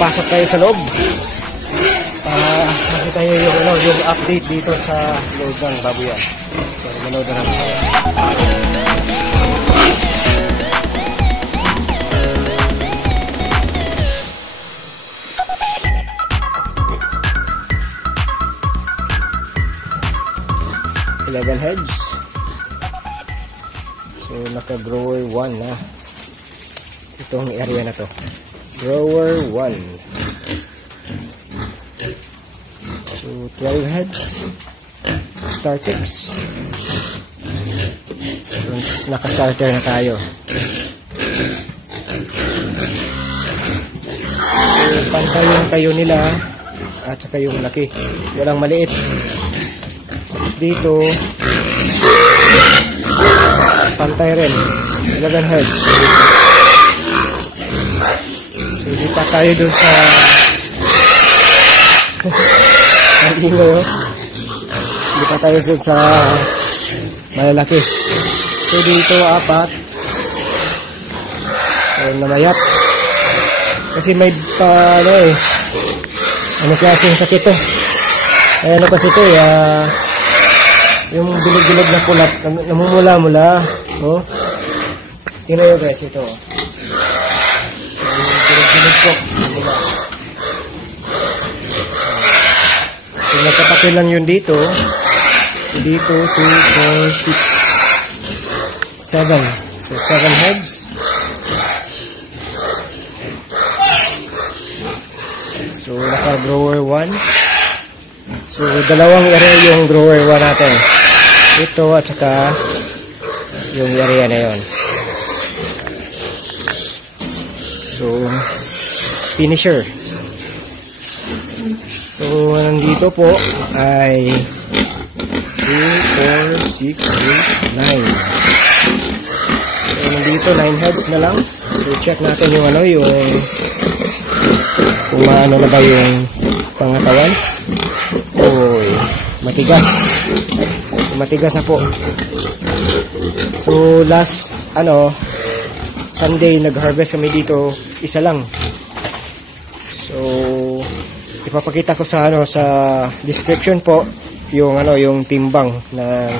pasok tayo sa loob. Makita nyo yung update dito sa loob ng baboyan. So, manood na naman tayo. 11 heads. So, naka-grower 1 na. Itong area na to. Grower 1. So, 12 heads. Startix. So, naka-starter na tayo. So, pantay yung tayo nila at saka yung laki. Walang maliit. Dito pantay rin 11 heads. So, hindi pa tayo dun sa hindi pa tayo dun sa malalaki. So dito 4. So namayat kasi may ano klaseng sakit to. Ano kasi ito yung bilog-bilog na pulat, namumula-mula. Oh. Tingnan nyo guys, ito. Yung bilog-bilog po. Yung nagkapati lang yun dito. Dito, 2, 4, 6, 7. So, 7 heads. So, naka-grower 1. So, dalawang area yung grower 1 natin. Ito at saka yung area na yon. So, finisher. So, nandito po ay 2, 4, 6, 8, 9. So, nandito 9 heads na lang. So, check natin yung kung ano na ba yung pangatawan. Oy, matigas. Matigas na po. So last Sunday nag-harvest kami dito, isa lang. So ipapakita ko sa sa description po yung yung timbang na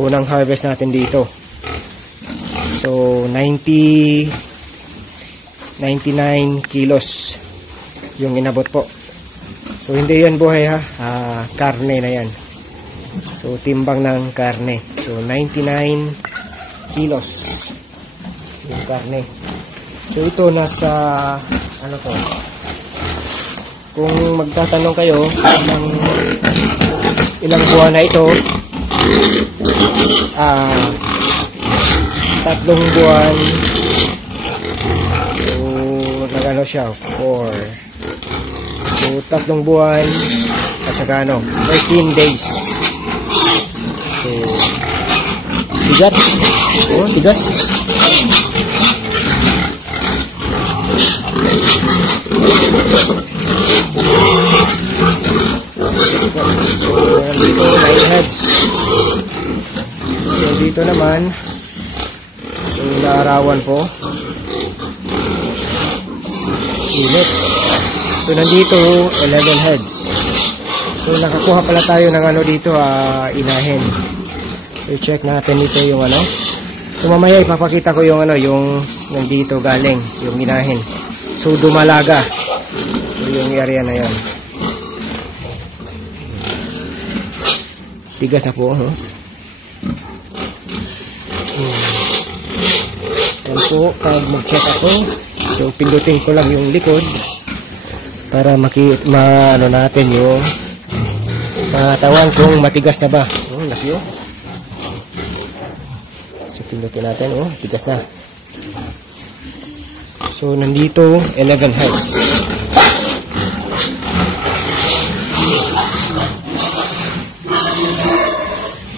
unang harvest natin dito. So 99 kilos yung inabot po. So hindi yan buhay karne na yan. So timbang ng karne. So 99 kilos yung karne. So ito nasa to. Kung magtatanong kayo ng ilang buwan na ito, 3 buwan. So nag siya 4. So, 3 buwan at saka 13 days. So, tigas. Oh, tigas. So, dito 9 heads. So, dito naman yung naarawan po. Init. So, nandito 11 heads. So, nakakuha pala tayo ng dito, inahin. So, check natin dito yung So, mamaya ipapakita ko yung yung nandito galing, yung inahin. So, dumalaga. So, yung area na yan. Tigas na po, Yan po, pag mag-check ako, so, pindutin ko lang yung likod para natin yung katawan kung matigas na ba. Oh, laki So, pindutin natin. Oh, tigas na. So, nandito 11 heads.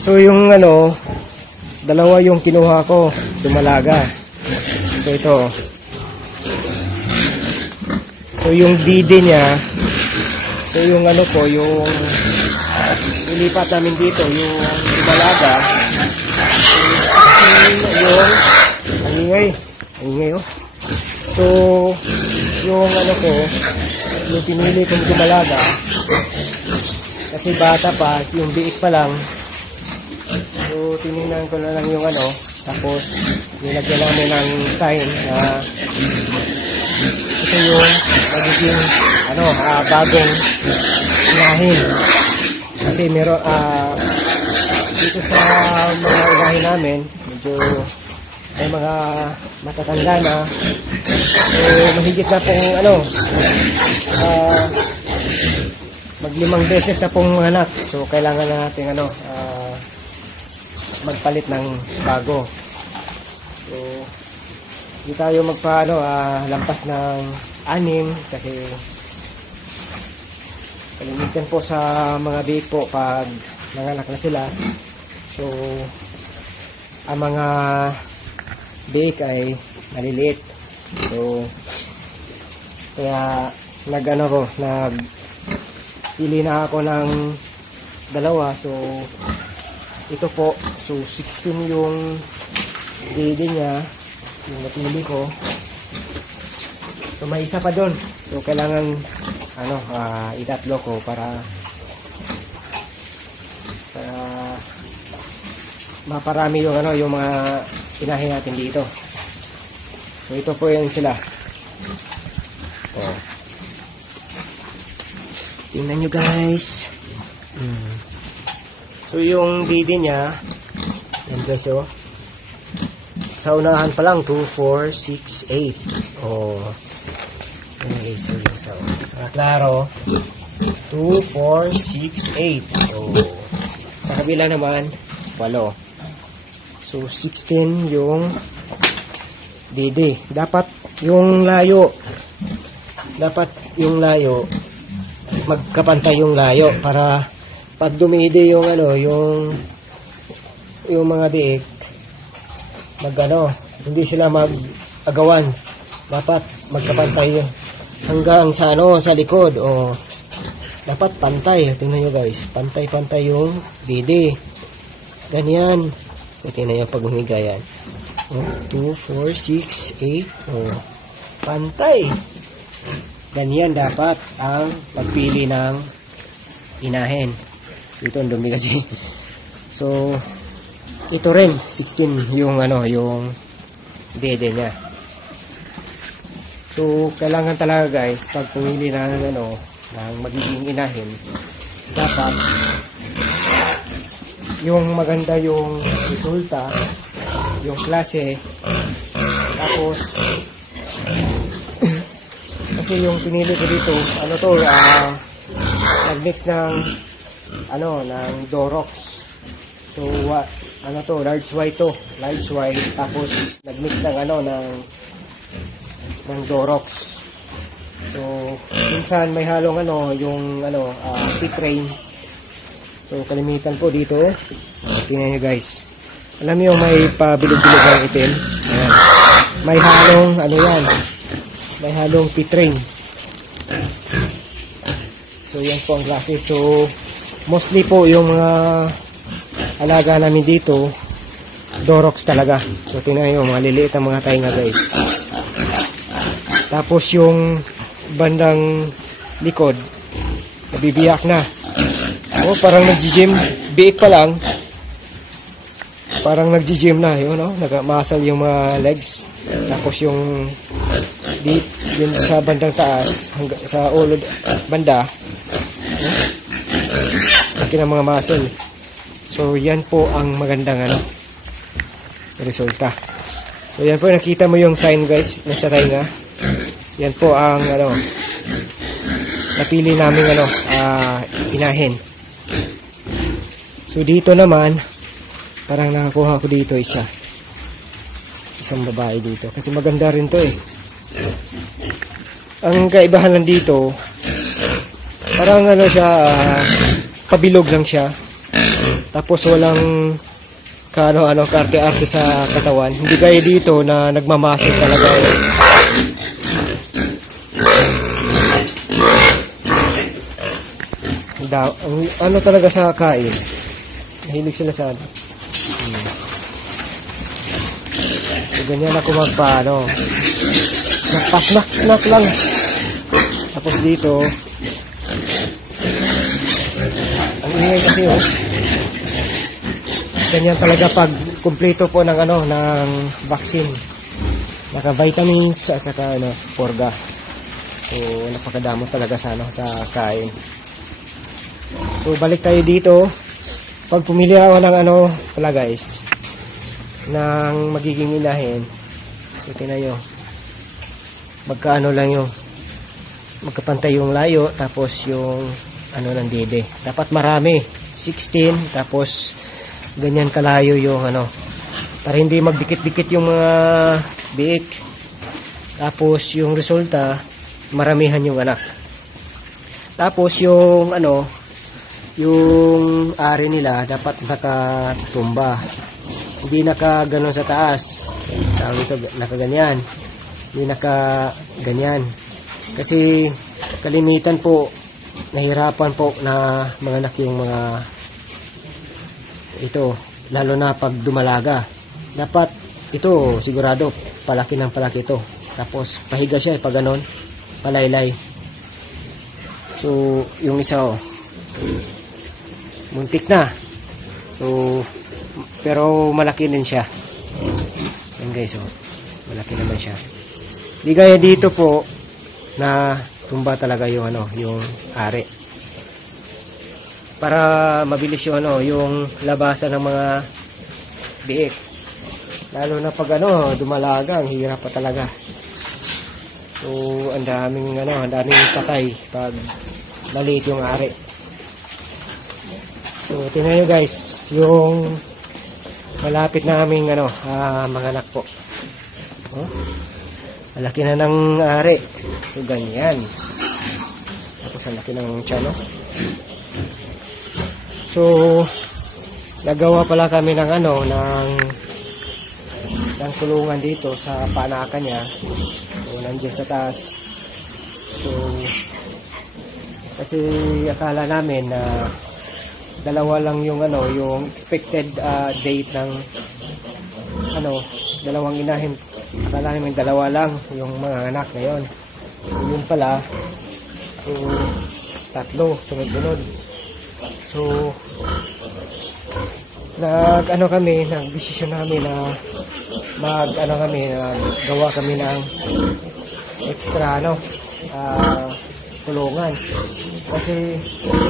So, yung dalawa yung kinuha ko, dumalaga. So, ito. So, yung didi niya, so, yung yung ilipat namin dito, yung dumalaga, yung, ang ingay, So, yung ano ko, yung pinili kong dumalaga, kasi bata pa, yung biik pa lang. So, tinignan ko na lang yung ano, tapos nilagyan namin ng sign na ito yung magiging ano, bagong inahin. Kasi meron, dito sa mga inahin namin, medyo may mga matatanda na. So, mahigit na pong ano, mag-5 beses na pong anak. So, kailangan na natin ano, magpalit ng bago. So, hindi tayo lampas ng 6 kasi kalimitan po sa mga biik po pag nanganak na sila. So, ang mga biik ay maliliit. So, kaya pili na ako ng 2. So, ito po. So, 16 yung dede niya. Yung napili ko. So, may isa pa doon. So, kailangan itatlo ko para maparami yung yung mga inahin natin dito. So, ito po yan sila. Oh. Tingnan nyo guys. So, yung dede niya, yan guys, oh. Sa unahan pa lang, 2, 4, 6, 8. Oh. Okay, so, klaro. 2, 4, 6, 8. Oh. Sa kabila naman, 8. So, 16 yung dede. Dapat yung layo, magkapantay yung layo para pag dumide yung yung mga biik, hindi sila mag-agawan. Dapat magkapantay hanggang sa sa likod, o dapat pantay. Tingnan nyo guys, pantay-pantay yung dede. Ganyan. Tingnan nyo pag humiga yan. 2, 4, 6, 8. Pantay. Ganyan dapat ang pagpili ng inahin. Ito ang dumi kasi. So, ito rin 16 yung yung dede niya. So, kailangan talaga guys pag pumili ng ng magiging inahin, dapat yung maganda yung resulta, yung klase, tapos kasi yung pinili ko dito, nag-mix ng ng Dorox. So, large white to, large white, tapos nag-mix ng ng Dorox. So, minsan may halong yung pit rain. So, kalimitan po dito. Tingnan nyo guys. Alam niyo may pabilog-bilog ng itim. Ayan. May halong yan. May halong pit rain. So, yan po ang klase. So, mostly po yung mga alaga namin dito, Dorox talaga. So, tingnan nyo, mga liliit ang mga tainga guys. Tapos yung bandang likod, nabibiyak na. Parang nag-gym. Biik pa lang. Parang nag-gym na. Yun, nag-muscle yung mga legs. Tapos yung yun sa bandang taas, sa ulo banda, laki ng mga muscle. So, yan po ang magandang resulta. So, yan po. Nakita mo yung sign guys, nasa tainga. Yan po ang napili namin inahin. So dito naman, parang nakakuha ko dito isang babae dito kasi maganda rin to Ang kaibahan lang dito, parang siya, pabilog lang siya, tapos walang karte-arte sa katawan. Hindi gaya dito na nagmamasid talaga talaga sa kain. Mahilig sila sa So, ganyan ako Nagpa-snack lang. Tapos dito, ang ingay kasi oh. Ganyan talaga pag kumpleto po ng ng vaccine. Naka-vitamins at saka porga. So napakadamo talaga sa kain. So balik tayo dito. Pag pumili ako ng pala guys, ng magiging inahin. So tingnan nyo. Magkaano lang yung magkapantay yung layo tapos yung ng dede. Dapat marami. 16 tapos ganyan kalayo yung para hindi magdikit-dikit yung mga biik. Tapos yung resulta maramihan yung anak. Tapos yung yung ari nila dapat nakatumba. Hindi nakaganon sa taas. Tawag ito nakaganyan. Hindi nakaganyan. Kasi kalimitan po nahirapan po na mga anak yung mga ito, lalo na pag dumalaga. Dapat ito sigurado palaki ng palaki ito. Tapos pahiga siya pag ganon, palaylay. So yung isa muntik na. So pero malaki din siya. Yan guys malaki naman siya. Di gaya dito po na tumba talaga yung yung ari. Para mabilis yung yung labasan ng mga biik. Lalo na pag dumalaga, ang hirap pa talaga. So ang daming patay pag maliit yung ari. So tingnan nyo guys, yung malapit naming mga anak po. Oh. Malaki na ng ari. So, ganyan. Tapos, ang laki ng tiyan, So, nagawa pala kami ng ng kulungan dito sa panakan niya. So, nandiyan sa taas. So, kasi akala namin na dalawa lang yung yung expected date ng dalawang inahin. Akala namin dalawa lang yung mga anak ngayon. So, yun pala. So, tatlo sunod-sunod. So, nag-desisyon namin na gawa kami ng extra kulungan. Kasi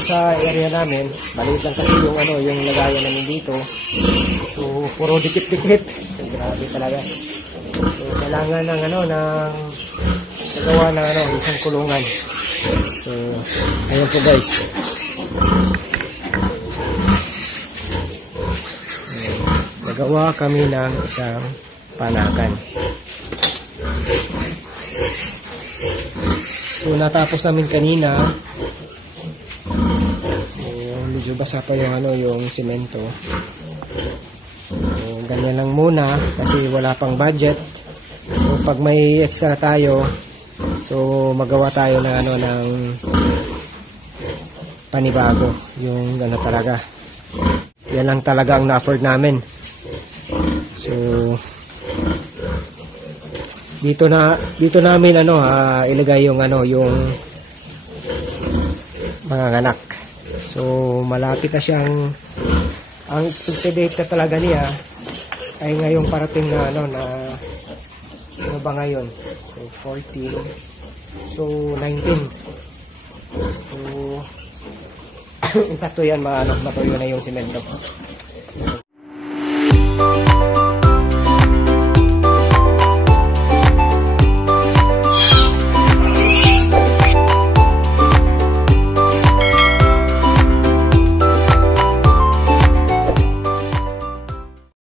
sa area namin, maliit lang kasi yung lagayan namin dito. So, puro dikit-dikit. So, grabe talaga. So, kailangan ng nagawa ng isang kulungan. So, ayun po guys. Nagawa kami ng isang panakan. So, natapos namin kanina. So, medyo basa pa yung semento. So, ganyan lang muna kasi wala pang budget. So, pag may extra tayo, so, magawa tayo ng panibago. Yung talaga. Yan lang talaga ang na-afford namin. So, dito namin ilagay yung yung mga anak. So, malapit na siyang ang expected date na talaga niya ay ngayong parating na ano ba ngayon? So, 14. So, 19. So, insakto yan matuyo na yung semento.